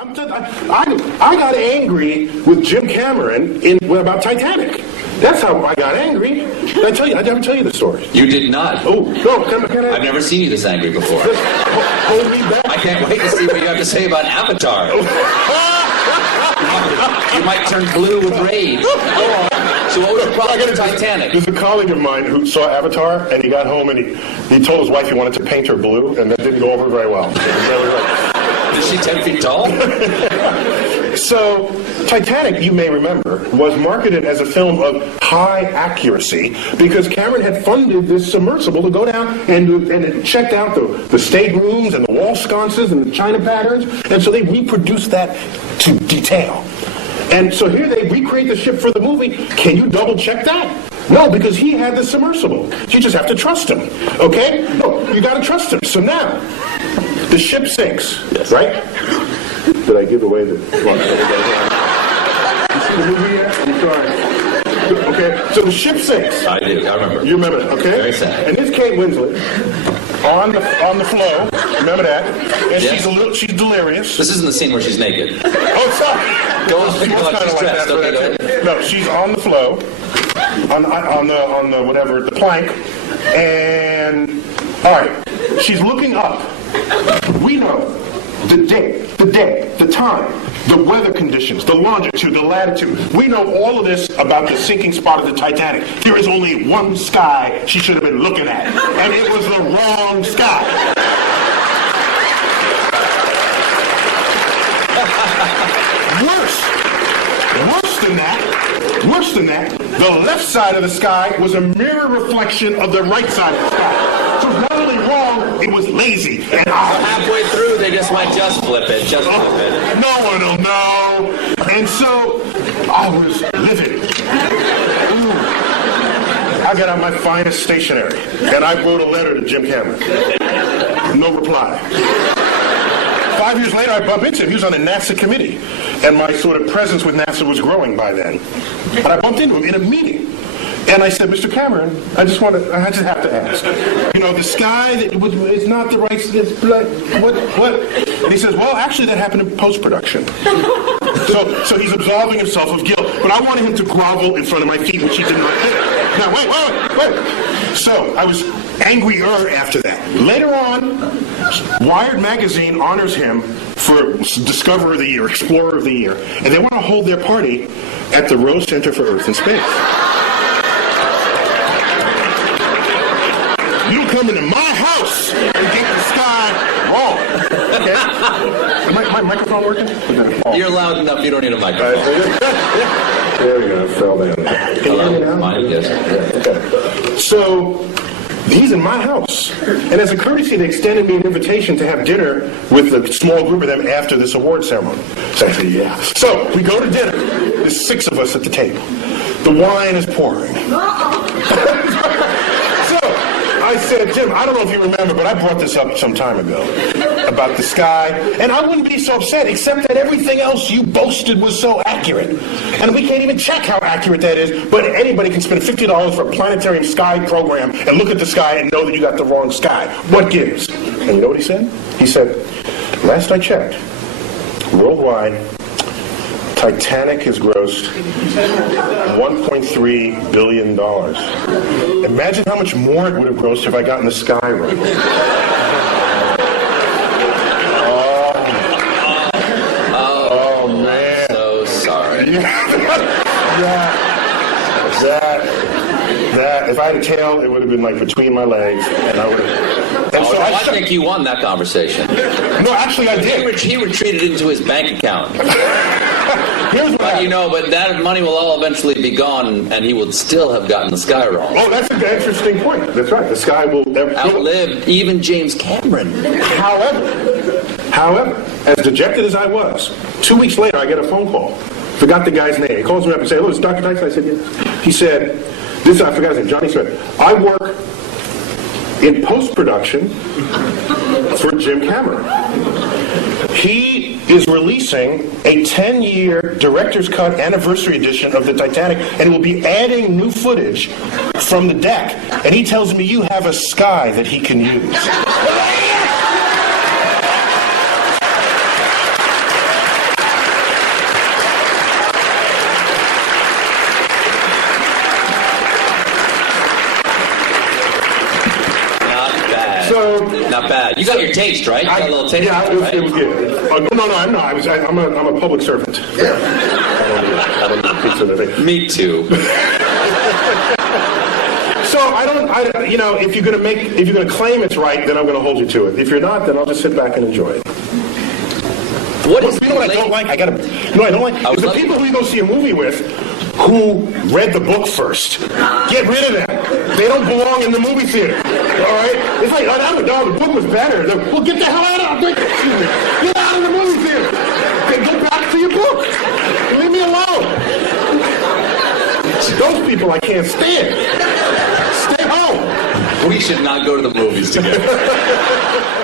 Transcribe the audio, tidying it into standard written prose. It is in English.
I got angry with Jim Cameron about Titanic. That's how I got angry. Did I tell you? I never tell you the story. You did not. Oh, no, can I? I've never seen you this angry before. Hold me back. I can't wait to see what you have to say about Avatar. You might turn blue with rage. Go on. So what was your problem with Titanic? There's a colleague of mine who saw Avatar, and he got home and he told his wife he wanted to paint her blue, and that didn't go over very well. Is she 10 feet tall? So, Titanic, you may remember, was marketed as a film of high accuracy because Cameron had funded this submersible to go down and it checked out the staterooms and the wall sconces and the china patterns, and so they reproduced that to detail. And so here they recreate the ship for the movie. Can you double check that? No, because he had the submersible. You just have to trust him, okay? No, you got to trust him. So now, the ship sinks, yes. Right? Did I give away the... You see the movie yet? I'm sorry. Okay, so the ship sinks. I do, I remember. You remember that, okay? Very sad. And it's Kate Winslet on the flow. Remember that? And yes. she's delirious. This isn't the scene where she's naked. Oh, sorry. Go on, she's dressed. Okay, no, she's on the flow, on the whatever, the plank, and all right, she's looking up. We know the day, the time, the weather conditions, the longitude, the latitude. We know all of this about the sinking spot of the Titanic. There is only one sky she should have been looking at, and it was the wrong sky. Worse than that, the left side of the sky was a mirror reflection of the right side of the sky. So it was not only wrong, it was lazy. And halfway through, they just went, just flip it, just flip it. No one will know. And so I was livid. I got out my finest stationery, and I wrote a letter to Jim Cameron. No reply. 5 years later, I bumped into him. He was on a NASA committee, and my sort of presence with NASA was growing by then. And I bumped into him in a meeting, and I said, "Mr. Cameron, I just have to ask. You know, the sky is not the right. It's like what?" And he says, "Well, actually, that happened in post-production." So he's absolving himself of guilt, but I wanted him to grovel in front of my feet, which he did not do. Now, wait. So I was angrier after that. Later on, Wired magazine honors him for Discoverer of the Year, Explorer of the Year, and they want to hold their party at the Rose Center for Earth and Space. You come into my house and get the sky wrong. Okay? Is my microphone working? You're loud enough, you don't need a microphone. There we go, it fell down. Can you hear me now? Mine, yes. Okay. So, he's in my house. And as a courtesy, they extended me an invitation to have dinner with a small group of them after this award ceremony. So I said, yeah. So we go to dinner. There's 6 of us at the table. The wine is pouring. So I said, Jim, I don't know if you remember, but I brought this up some time ago about the sky. And I wouldn't be so upset, except that everything else you boasted was so accurate. And we can't even check how accurate that is, but anybody can spend $50 for a planetarium sky program and look at the sky and know that you got the wrong sky. What gives? And you know what he said? He said, last I checked, worldwide, Titanic has grossed $1.3 billion. Imagine how much more it would have grossed if I got in the sky right. That if I had a tail, it would have been like between my legs, and I would have. And so I think you won that conversation. No, actually, I did. He retreated into his bank account. Here's what happened. You know, but that money will all eventually be gone, and he would still have gotten the sky wrong. Oh, that's an interesting point. That's right. The sky will outlive even James Cameron. However, as dejected as I was, 2 weeks later, I get a phone call. Forgot the guy's name. He calls me up and says, "Hello, it's Dr. Tyson." I said, "Yes." He said, I forgot his name, Johnny Smith. I work in post-production for Jim Cameron. He is releasing a 10-year director's cut anniversary edition of the Titanic, and will be adding new footage from the deck. And he tells me you have a sky that he can use. not bad. You got your taste, right? You got a little taste. Yeah, right? it was good. No, I'm not. I'm a public servant. I don't do pizza and everything. Me too. So if you're gonna claim it's right, then I'm gonna hold you to it. If you're not, then I'll just sit back and enjoy it. What is You know what I don't like? I don't like? It's the people who you go see a movie with who read the book first. Get rid of them. They don't belong in the movie theater. All right? It's like, the book was better. Well, get the hell out of it. Get out of the movie theater. Then go back to your book. Leave me alone. Those people I can't stand. Stay home. We should not go to the movies together.